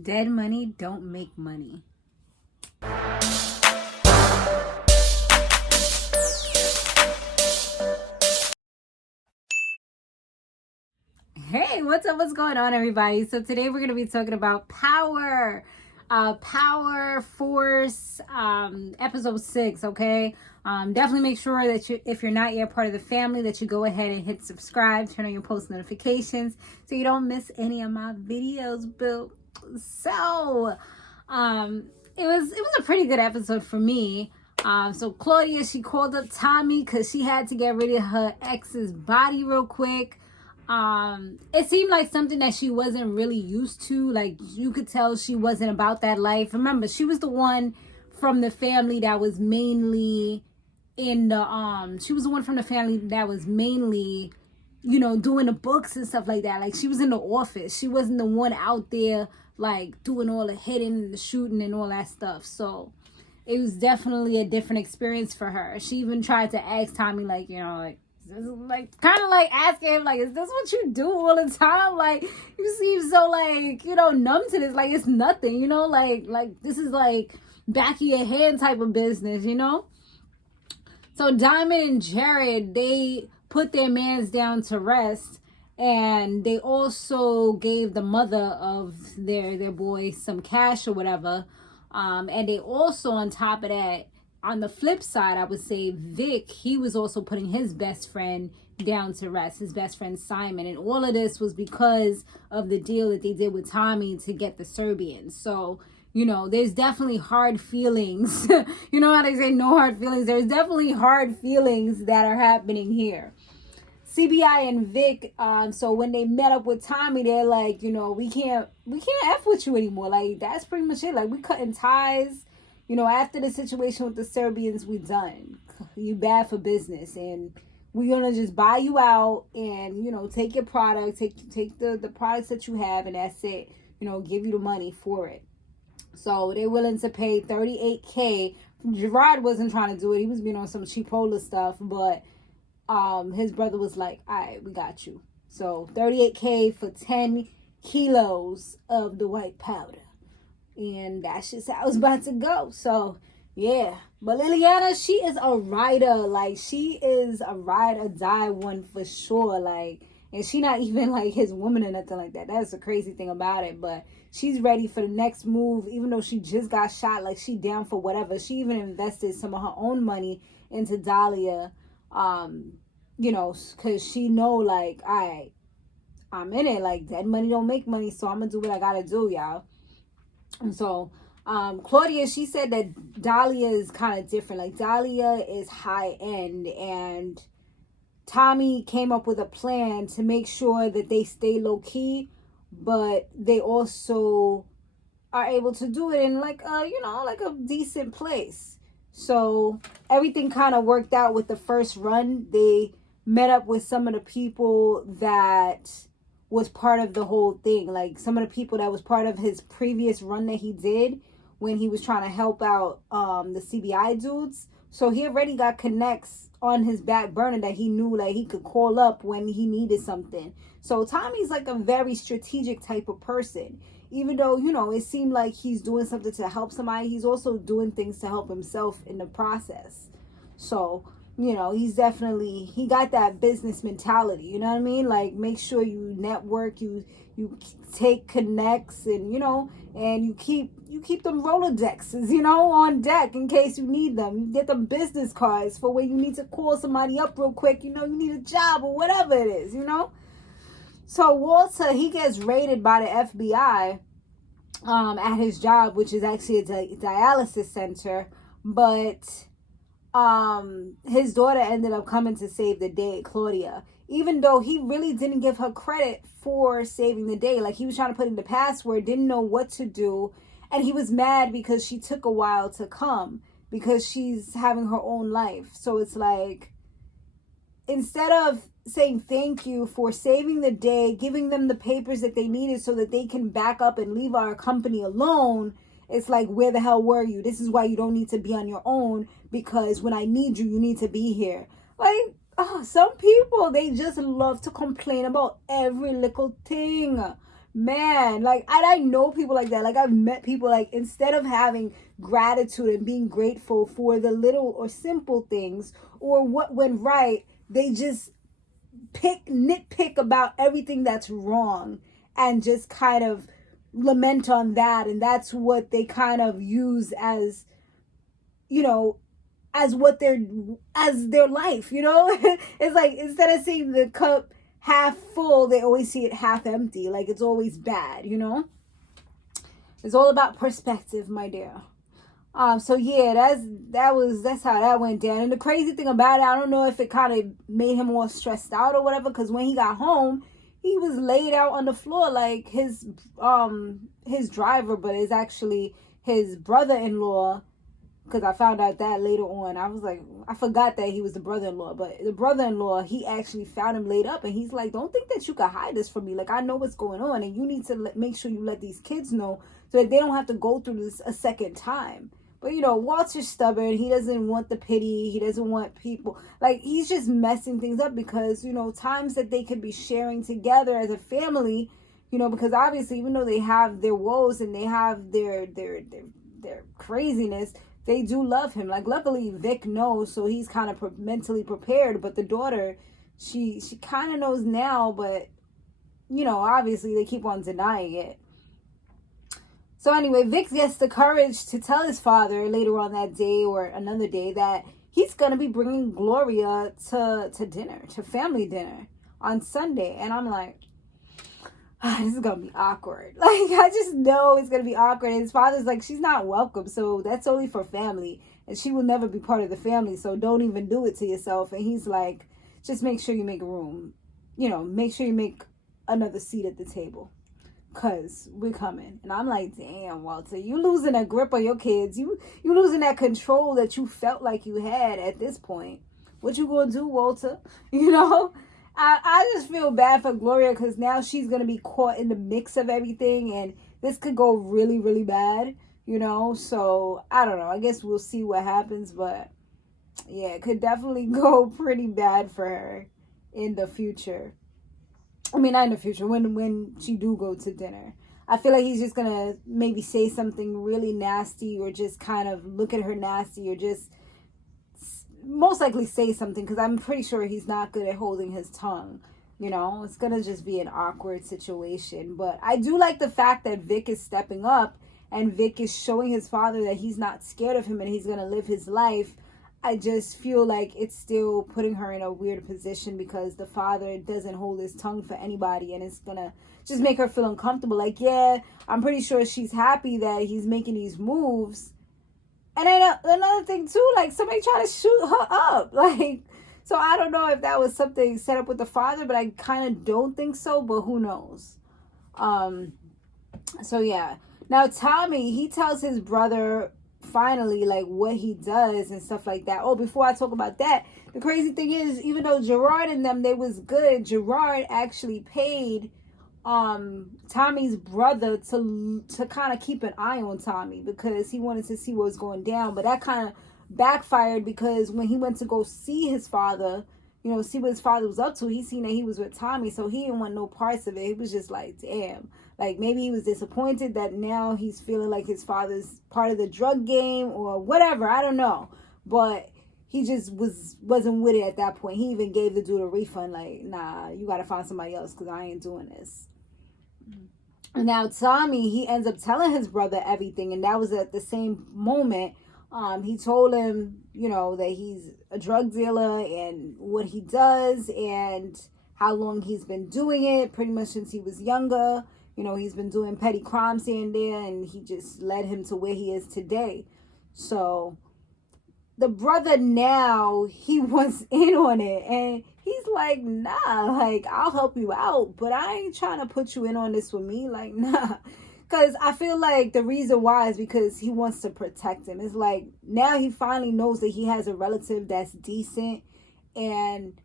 Dead money don't make money. Hey, what's up? What's going on, everybody? So today we're going to be talking about power. Power Force, episode 6, okay? Definitely make sure that if you're not yet part of the family, that you go ahead and hit subscribe, turn on your post notifications so you don't miss any of my videos, boo. So, it was a pretty good episode for me. So Claudia, she called up Tommy because she had to get rid of her ex's body real quick. It seemed like something that she wasn't really used to. Like, you could tell she wasn't about that life. Remember, she was the one from the family that was mainly in the she was the one from the family that was mainly, doing the books and stuff like that. Like, she was in the office. She wasn't the one out there like doing all the hitting and the shooting and all that stuff. So it was definitely a different experience for her. She even tried to ask Tommy, like, like kind of like asking him, like, is this what you do all the time? Like, you seem so like, numb to this. Like, it's nothing, like this is like back of your hand type of business, So Diamond and Jared, they put their mans down to rest, and they also gave the mother of their boy some cash or whatever. And they also, on top of that, on the flip side, I would say Vic, he was also putting his best friend down to rest, his best friend Simon. And all of this was because of the deal that they did with Tommy to get the Serbians. So, there's definitely hard feelings. You know how they say no hard feelings? There's definitely hard feelings that are happening here. CBI and Vic, so when they met up with Tommy, they're like, we can't F with you anymore. Like, that's pretty much it. Like, we cutting ties. After the situation with the Serbians, we done. You bad for business, and we're gonna just buy you out and take your product, take the products that you have, and that's it. Give you the money for it. So they're willing to pay $38K. Gerard wasn't trying to do it. He was being on some cheapola stuff, but his brother was like, all right, we got you. So $38K for 10 kilos of the white powder. And that's just how it's about to go. So, yeah. But Liliana, she is a rider. Like, she is a ride or die one for sure. Like, and she not even like his woman or nothing like that. That's the crazy thing about it. But she's ready for the next move. Even though she just got shot, like, she down for whatever. She even invested some of her own money into Dahlia. Because she know, like, all right, I'm in it. Like, dead money don't make money. So I'm going to do what I got to do, y'all. And so, Claudia, she said that Dahlia is kind of different. Like, Dahlia is high end, and Tommy came up with a plan to make sure that they stay low key, but they also are able to do it in like a decent place. So everything kind of worked out with the first run. They met up with some of the people that was part of the whole thing. Like, some of the people that was part of his previous run that he did when he was trying to help out the CBI dudes. So he already got connects on his back burner that he knew, like, he could call up when he needed something. So Tommy's like a very strategic type of person. Even though, it seemed like he's doing something to help somebody, he's also doing things to help himself in the process. So, he's definitely, he got that business mentality, you know what I mean? Like, make sure you network, you take connects, and, and you keep them Rolodexes, on deck in case you need them. You get them business cards for when you need to call somebody up real quick, you need a job or whatever it is, So Walter, he gets raided by the FBI at his job, which is actually a dialysis center, but his daughter ended up coming to save the day, Claudia, even though he really didn't give her credit for saving the day. Like, he was trying to put in the password, didn't know what to do, and he was mad because she took a while to come because she's having her own life. So it's like, instead of saying thank you for saving the day, giving them the papers that they needed so that they can back up and leave our company alone, it's like, where the hell were you? This is why you don't need to be on your own, because when I need you, you need to be here. Like, some people, they just love to complain about every little thing. Man, like, I know people like that. Like, I've met people, like, instead of having gratitude and being grateful for the little or simple things or what went right, they just nitpick about everything that's wrong and just kind of lament on that. And that's what they kind of use as, you know, as their life, you know. It's like, instead of seeing the cup half full, they always see it half empty. Like, it's always bad, you know. It's all about perspective, my dear. So yeah, that's how that went down. And the crazy thing about it, I don't know if it kind of made him more stressed out or whatever, because when he got home, he was laid out on the floor like his driver, but it's actually his brother-in-law. Because I found out that later on. I was like, I forgot that he was the brother-in-law. But the brother-in-law, he actually found him laid up. And he's like, don't think that you can hide this from me. Like, I know what's going on. And you need to make sure you let these kids know so that they don't have to go through this a second time. But, you know, Walter's stubborn. He doesn't want the pity. He doesn't want people. Like, he's just messing things up because, you know, times that they could be sharing together as a family, you know, because obviously, even though they have their woes and they have their craziness, they do love him. Like, luckily Vic knows, so he's kind of mentally prepared. But the daughter, she kind of knows now, but, you know, obviously they keep on denying it. So anyway, Vic gets the courage to tell his father later on that day or another day that he's going to be bringing Gloria to dinner, to family dinner on Sunday. And I'm like, this is going to be awkward. Like, I just know it's going to be awkward. And his father's like, she's not welcome. So that's only for family. And she will never be part of the family. So don't even do it to yourself. And he's like, just make sure you make room. You know, make sure you make another seat at the table. Because we're coming. And I'm like, damn, Walter, you losing a grip on your kids. You losing that control that you felt like you had at this point. What you going to do, Walter? You know? I just feel bad for Gloria because now she's going to be caught in the mix of everything. And this could go really, really bad, you know? So, I don't know. I guess we'll see what happens. But, yeah, it could definitely go pretty bad for her in the future. I mean, not in the future, when she do go to dinner. I feel like he's just going to maybe say something really nasty or just kind of look at her nasty or just most likely say something because I'm pretty sure he's not good at holding his tongue. You know, it's going to just be an awkward situation. But I do like the fact that Vic is stepping up and Vic is showing his father that he's not scared of him and he's going to live his life. I just feel like it's still putting her in a weird position because the father doesn't hold his tongue for anybody and it's going to just make her feel uncomfortable. Like, yeah, I'm pretty sure she's happy that he's making these moves. And then another thing too, like somebody trying to shoot her up. Like, so I don't know if that was something set up with the father, but I kind of don't think so, but who knows? So yeah. Now Tommy, he tells his brother finally like what he does and stuff like that. Oh, before I talk about that, the crazy thing is, even though Gerard and them, they was good, Gerard actually paid Tommy's brother to kind of keep an eye on Tommy because he wanted to see what was going down. But that kind of backfired because when he went to go see his father, you know, see what his father was up to, he seen that he was with Tommy, so he didn't want no parts of it. He was just like, damn. Like, maybe he was disappointed that now he's feeling like his father's part of the drug game or whatever. I don't know. But he just wasn't with it at that point. He even gave the dude a refund. Like, nah, you got to find somebody else because I ain't doing this. Now, Tommy, he ends up telling his brother everything. And that was at the same moment. He told him, you know, that he's a drug dealer and what he does and how long he's been doing it, pretty much since he was younger. You know, he's been doing petty crimes here and there, and he just led him to where he is today. So the brother now, he wants in on it, and he's like, nah, like, I'll help you out, but I ain't trying to put you in on this with me. Like, nah. Because I feel like the reason why is because he wants to protect him. It's like now he finally knows that he has a relative that's decent and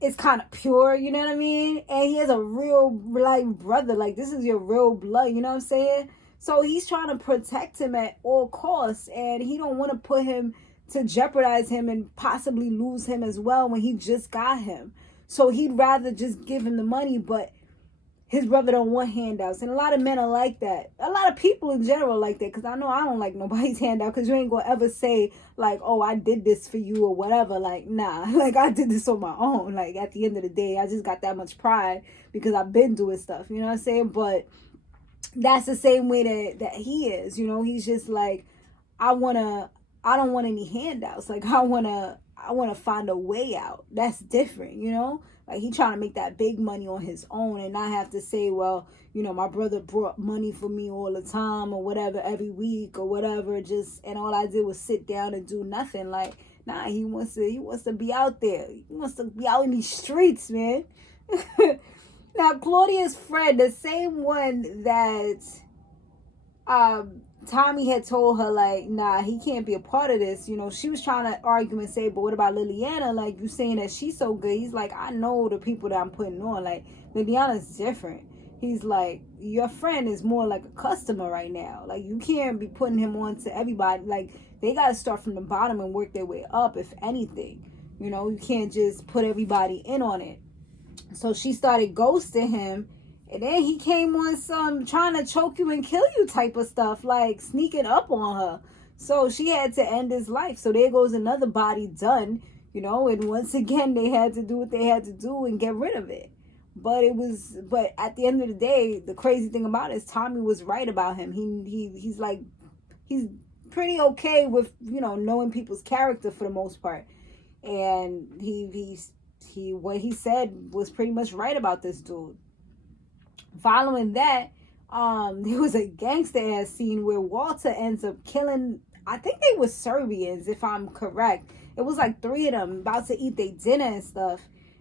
it's kind of pure, you know what I mean? And he has a real, like, brother. Like, this is your real blood, you know what I'm saying? So he's trying to protect him at all costs. And he don't want to put him to jeopardize him and possibly lose him as well when he just got him. So he'd rather just give him the money. But his brother don't want handouts. And a lot of men are like that. A lot of people in general like that. Because I know I don't like nobody's handout. Because you ain't going to ever say, like, oh, I did this for you or whatever. Like, nah. Like, I did this on my own. Like, at the end of the day, I just got that much pride because I've been doing stuff. You know what I'm saying? But that's the same way that he is. You know, he's just like, I don't want any handouts. Like, I want to find a way out. That's different, you know? Like, he trying to make that big money on his own and not have to say, well, you know, my brother brought money for me all the time or whatever, every week or whatever, and all I did was sit down and do nothing. Like, nah, he wants to be out there. He wants to be out in these streets, man. Now, Claudia's friend, the same one that Tommy had told her, like, nah, he can't be a part of this. You know, she was trying to argue and say, but what about Liliana? Like, you saying that she's so good. He's like, I know the people that I'm putting on. Like, Liliana's different. He's like, your friend is more like a customer right now. Like, you can't be putting him on to everybody. Like, they got to start from the bottom and work their way up, if anything. You know, you can't just put everybody in on it. So she started ghosting him. And then he came on some trying to choke you and kill you type of stuff, like sneaking up on her. So she had to end his life. So there goes another body done, you know, and once again, they had to do what they had to do and get rid of it. But at the end of the day, the crazy thing about it is Tommy was right about him. He's pretty okay with, you know, knowing people's character for the most part. And what he said was pretty much right about this dude. Following that, there was a gangster ass scene where Walter ends up killing, I think they were Serbians, if I'm correct. It was like 3 of them about to eat their dinner and stuff.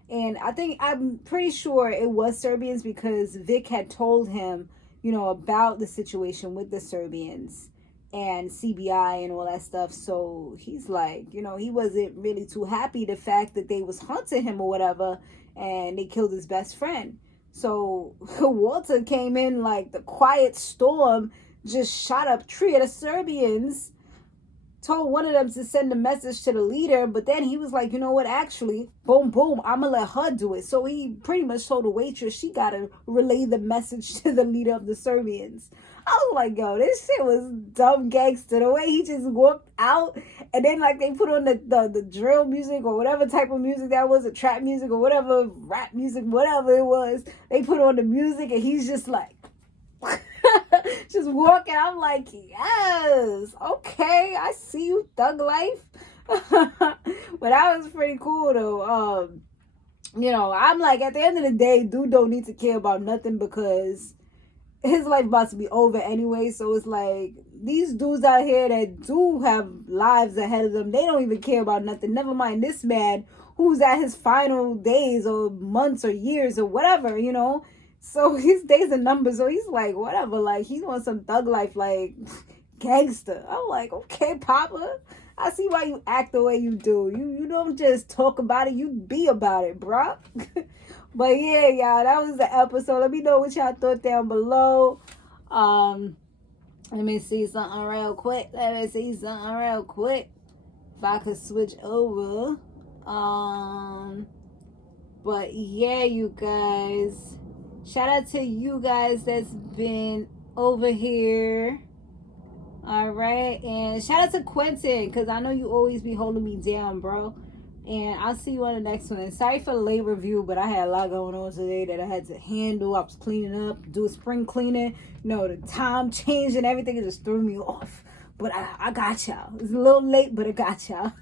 And I'm pretty sure it was Serbians because Vic had told him, you know, about the situation with the Serbians and CBI and all that stuff. So he's like, you know, he wasn't really too happy the fact that they was hunting him or whatever and they killed his best friend. So Walter came in like the quiet storm, just shot up 3 of the Serbians, told one of them to send a message to the leader, but then he was like, you know what, actually, boom, boom, I'm going to let her do it. So he pretty much told the waitress she got to relay the message to the leader of the Serbians. I was like, yo, this shit was dumb gangster. The way he just walked out and then like they put on the drill music or whatever type of music that was, the trap music or whatever, rap music, whatever it was. They put on the music and he's just like, just walking. I'm like, yes, okay, I see you, thug life. But that was pretty cool though. You know, I'm like, at the end of the day, dude don't need to care about nothing because his life about to be over anyway. So it's like these dudes out here that do have lives ahead of them, they don't even care about nothing. Never mind this man who's at his final days or months or years or whatever, you know. So his days are numbered. So he's like, whatever, like he wants some thug life, like gangster. I'm like, okay, Papa, I see why you act the way you do. You don't just talk about it, you be about it, bruh. But yeah, y'all, that was the episode. Let me know what y'all thought down below. Let me see something real quick. If I could switch over. But yeah, you guys. Shout out to you guys that's been over here. All right. And shout out to Quentin, because I know you always be holding me down, bro. And I'll see you on the next one. Sorry for the late review, but I had a lot going on today that I had to handle. I was cleaning up, do spring cleaning. You know, the time change and everything, it just threw me off. But I got y'all. It's a little late, but I got y'all.